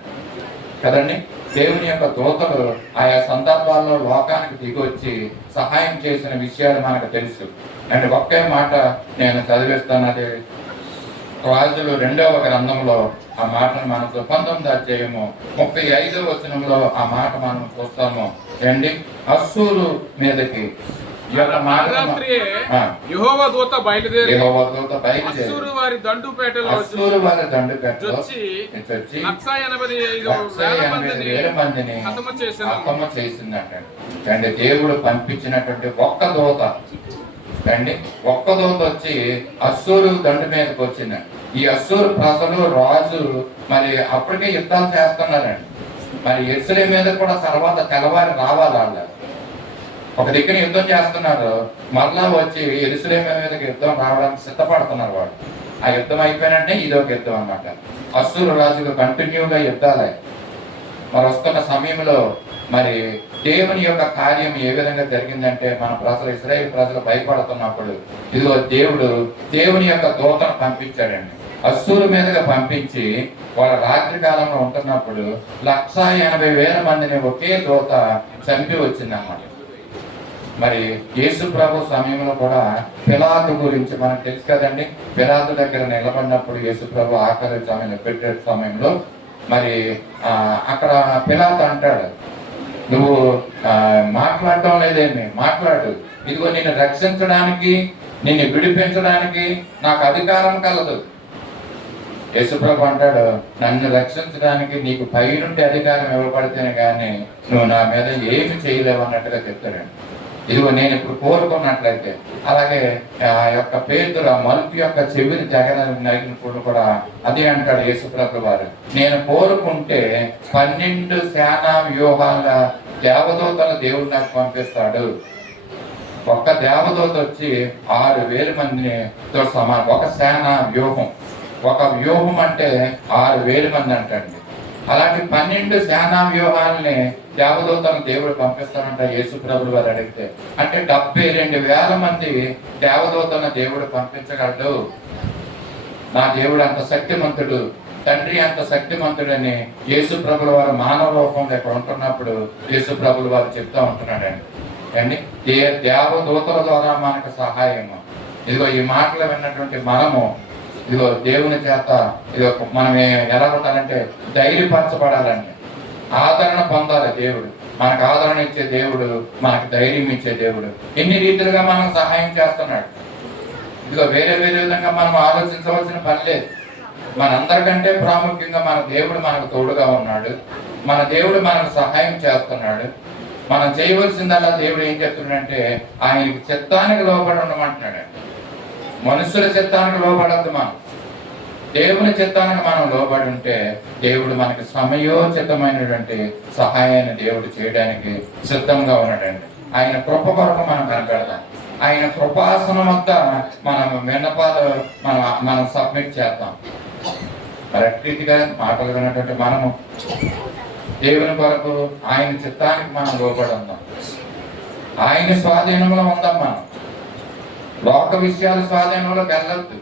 కదండి. దేవుని యొక్క దూతలు ఆయా సందర్భాల్లో లోకానికి దిగొచ్చి సహాయం చేసిన విషయాలు మనకు తెలుసు. అండ్ ఒకే మాట నేను చదివిస్తాను. అది రాజులు 2వ గ్రంథంలో ఆ మాటను మనకు 19వ అధ్యాయము 35వ వచనంలో ఆ మాట మనం చూస్తాము. ఏంటి? అస్సూరు మీదకి ఈ యొక్క మాట యెహోవా దూత బయలుదేరి అస్సూరు వారి దండుపేటలో వచ్చి 185,000 మందిని హతము చేసిందంట. అంటే దేవుడు పంపించినటువంటి ఒక్క దూత అండి, ఒక్క దూత వచ్చి అస్సూరు దండు మీదకి వచ్చిందండి. ఈ అస్సూరు ప్రజలు రాజు మరి అప్పటికే యుద్ధాలు చేస్తున్నారండి. మరి యెరూషలేము మీద కూడా తర్వాత తెల్లవారి రావాలి. వాళ్ళు ఒక దగ్గర యుద్ధం చేస్తున్నారు, మరలా వచ్చి యెరూషలేము మీదకి యుద్ధం రావడానికి సిద్ధపడుతున్నారు వాళ్ళు. ఆ యుద్ధం అయిపోయినంటే ఇదొక యుద్ధం అన్నమాట. అస్సూరు రాజులు కంటిన్యూగా యుద్ధాలే. మరి వస్తున్న సమయంలో మరి దేవుని యొక్క కార్యం ఏ విధంగా జరిగిందంటే, మన ప్రజలు ఇశ్రాయేలు ప్రజలు భయపడుతున్నప్పుడు ఇదిగో దేవుని యొక్క దూతను పంపించాడండి. అస్సూరు మీదుగా పంపించి వాళ్ళ రాత్రి కాలంలో ఉంటున్నప్పుడు 180,000 మందిని ఒకే దూత చంపి వచ్చిందన్నమాట. మరి యేసు ప్రభు సమయంలో కూడా పిలాతు గురించి మనకు తెలుసు కదండి. పిలాతు దగ్గర నిలబడినప్పుడు యేసు ప్రభు ఆఖరి సమయంలో పెట్టే సమయంలో మరి అక్కడ పిలాతు అంటాడు, నువ్వు మాట్లాడటం లేదేమి, మాట్లాడు, ఇదిగో నిన్ను రక్షించడానికి నిన్ను విడిపించడానికి నాకు అధికారం కలదు. యేసుప్రభు అంటాడు, నన్ను రక్షించడానికి నీకు పైనుండి అధికారం ఇవ్వబడితేనే కానీ నువ్వు నా మీద ఏమి చేయలేవు అన్నట్టుగా చెప్తాడండి. ఇదిగో నేను ఇప్పుడు కోరుకున్నట్లయితే, అలాగే ఆ యొక్క పేతురు ఆ మలుపు యొక్క చెవిని నరికినప్పుడు కూడా అదే అంటాడు యేసుప్రభు వారు, నేను కోరుకుంటే 12 సేనా వ్యూహాల దేవదూతల దేవుడు నాకు పంపిస్తాడు. ఒక్క దేవదూత వచ్చి 6,000 మందిని సమానం. ఒక సేనా వ్యూహం, ఒక వ్యూహం అంటే 6,000 మంది అంటండి. అలాంటి 12 సేనా వ్యూహాలని దేవదూతలను దేవుడు పంపిస్తానంట యేసు ప్రభులు వారు అడిగితే. అంటే 72,000 మంది దేవదూతలను దేవుడు పంపించగలడు. నా దేవుడు అంత శక్తిమంతుడు, తండ్రి అంత శక్తిమంతుడని యేసు ప్రభుల వారు మానవ రూపంలో ఇక్కడ ఉంటున్నప్పుడు యేసు ప్రభులు వారు చెప్తా ఉంటున్నాడండి. అండి దేవదూతల ద్వారా మనకు సహాయము. ఇదిగో ఈ మాటలు విన్నటువంటి మనము ఇదిగో దేవుని చేత ఇదిగో మనం ఎలా ఉండాలంటే ధైర్యపరచబడాలండి, ఆదరణ పొందాలి. దేవుడు మనకు ఆదరణ ఇచ్చే దేవుడు, మనకు ధైర్యం ఇచ్చే దేవుడు. ఎన్ని రీతిలుగా మనం సహాయం చేస్తున్నాడు. ఇదిగో వేరే విధంగా మనం ఆలోచించవలసిన పని లేదు. మనందరికంటే ప్రాముఖ్యంగా మన దేవుడు మనకు తోడుగా ఉన్నాడు. మన దేవుడు మనకు సహాయం చేస్తున్నాడు. మనం చేయవలసిందల్లా దేవుడు ఏం చెప్తున్నాడంటే, ఆయనకి చిత్తానికి లోబడి ఉండమంటున్నాడు. మనుషుల చిత్తానికి లోబడద్దు, మనం దేవుని చిత్తానికి మనం లోబడి ఉంటే దేవుడు మనకి సమయోచితమైనటువంటి సహాయాన్ని దేవుడు చేయడానికి సిద్ధంగా ఉన్నాడండి. ఆయన కృప కొరకు మనం కనిపెడతాం. ఆయన కృపాసనం వద్ద మనం విన్నపాలు మనం సబ్మిట్ చేద్దాం. రీతిగా మాటలు విన్నటువంటి మనము దేవుని కొరకు ఆయన చిత్తానికి మనం లోబడి ఉందాం. ఆయన స్వాధీనంలో ఉందాం. మనం లోక విషయాల స్వాధీనంలోకి వెళ్ళద్దు.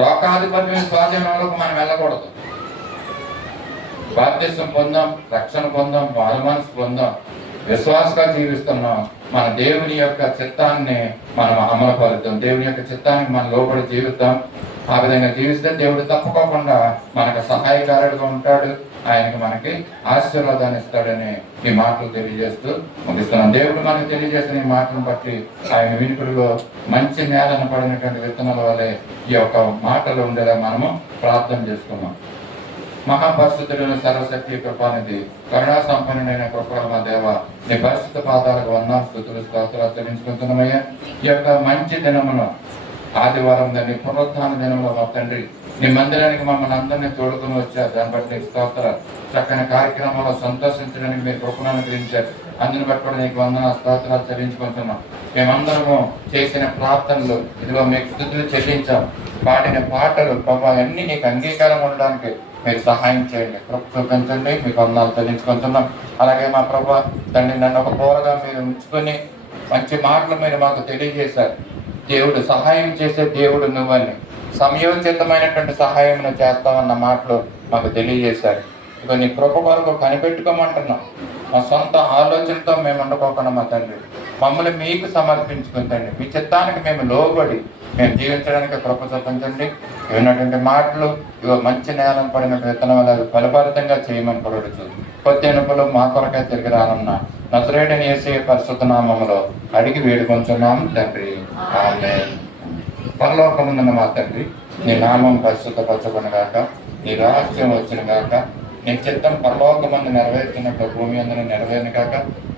లోకాధిపత్య స్వాధీనంలోకి మనం వెళ్ళకూడదు. బాప్తిసం పొందాం, రక్షణ పొందాం, మారు మనసు పొందాం, విశ్వాసంగా జీవిస్తున్నాం. మన దేవుని యొక్క చిత్తాన్ని మనం అమలుపరుద్దాం. దేవుని యొక్క చిత్తానికి మనం లోబడి జీవిద్దాం. ఆ విధంగా జీవిస్తే దేవుడు తప్పుకోకుండా మనకు సహాయకారుడుగా ఉంటాడు. ఆయనకి మనకి ఆశీర్వాదాన్ని ఇస్తాడని ఈ మాటలు తెలియజేస్తూ ముగిస్తున్నాం. దేవుడు మనకు తెలియజేసిన ఈ మాటలను బట్టి ఆయన వినికుడిలో మంచి నేలను పడినటువంటి విత్తనాల వల్లే ఈ యొక్క మాటలు ఉండేలా మనము ప్రార్థన చేసుకున్నాం. మహాపరిశుద్ధుడైన సర్వశక్తి కృపానిధి, కరుణా సంపన్నుడైన కృపా దేవ, నీ పరిశుద్ధ పాదాలకు వందనాలు, స్తుతులు, స్తోత్రాలు చెల్లించుకుంటున్నామయ్యా. ఈ యొక్క మంచి దినమును, ఆదివారం దాన్ని పునరుత్థాన దినంలో మా తండ్రి నీ మందిరానికి మమ్మల్ని అందరినీ తోడుకుని వచ్చారు. దాన్ని బట్టి నీకు స్తోత్రాలు. చక్కని కార్యక్రమంలో సంతోషించడానికి మీరు కృపను అనుగ్రహించారు. అందుని బట్టి కూడా నీకు వందనాలు, స్తోత్రాలు చెల్లించుకుంటున్నాం. మేమందరము చేసిన ప్రార్థనలు ఇదిగో మీకు స్తుతులు చెల్లించాం. పాడిన పాటలు ప్రభా అన్ని నీకు అంగీకారం ఉండడానికి మీరు సహాయం చేయండి. కృప చూపించండి. మీకు వందనాలు చెల్లించుకుంటున్నాం. అలాగే మా ప్రభా తండ్రి, నన్ను ఒక పోరగా మీరు ఉంచుకొని మంచి మాటలు మీరు మాకు తెలియజేశారు. దేవుడు సహాయం చేసే దేవుడు నువ్వని, సమయోచితమైనటువంటి సహాయం నువ్వు చేస్తావన్న మాటలు మాకు తెలియజేశారు. ఇక నీ కృప వరకు కనిపెట్టుకోమంటున్నాం. మా సొంత ఆలోచనతో మేము ఉండకోకుండా మా తండ్రి మమ్మల్ని మీకు సమర్పించుకుంటండి. మీ చిత్తానికి మేము లోబడి మేము జీవించడానికి కృప చూపించండి. విన్నటువంటి మాటలు ఇవో మంచి నేలం పడిన విత్తనం వల్ల ఫలభరితంగా చేయమని కొరడుచు కొద్ది ఎనుకలు మా కొరకై తిరిగి రానున్న నజరేయుడైన యేసయ్య పరిశుద్ధ నామములో అడిగి వేడుకొంచున్నాము తండ్రి. ఆమేన్. పరలోకముందున్న మా తండ్రి, నీ నామం పరిశుద్ధపరచబడుగాక, నీ రాజ్యం వచ్చిన గాక, నీ చిత్తం పరలోకమందు నెరవేర్చినట్లు భూమి అందున నెరవేరును గాక.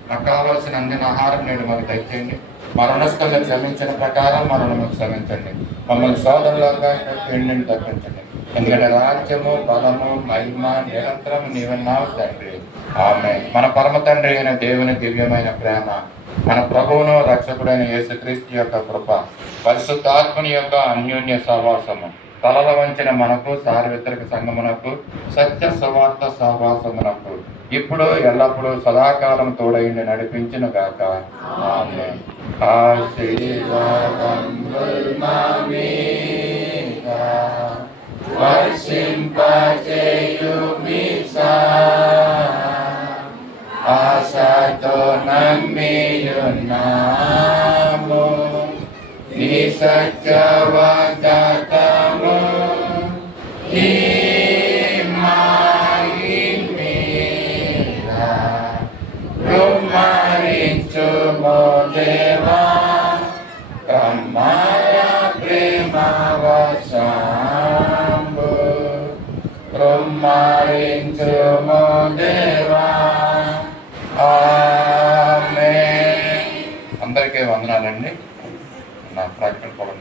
నాకు కావలసిన అందిన ఆహారం నేడు మాకు దయచేయండి. మా రుణస్థులను క్షమించిన ప్రకారం మా రుణము క్షమించండి. మమ్మల్ని సోదరులుగా పెండిని తప్పించండి. ఎందుకంటే రాజ్యము, బలము, మహిమ నిరంతరం నీవన్నావు తండ్రి. ఆమేన్. మన పరమ తండ్రి అయిన దేవుని దివ్యమైన ప్రేమ, మన ప్రభువును రక్షకుడైన యేసుక్రీస్తు యొక్క కృప, పరిశుద్ధాత్మని యొక్క అన్యోన్య సహవాసము తలల వంచిన మనకు, సార్వత్రిక సంగమునకు, సత్య సువార్త సహవాసమునకు ఇప్పుడు ఎల్లప్పుడూ సదాకాలం తోడైండి నడిపించిన గాక. ఆమేన్. ఆశీర్వాదముల్ మా మీద వర్షింపచేయుమిసా, ఆశతో నమ్మియున్నాము నీ సత్య వాగ్దానము. ఈ మాహిమేలా కుమ్మరించుము దేవా, బ్రహ్మాయ ప్రేమ వశంబు కుమ్మరించుము దేవా. ఆమేన్. అందరికీ వందనాలండి. నా ప్రకటన కూడా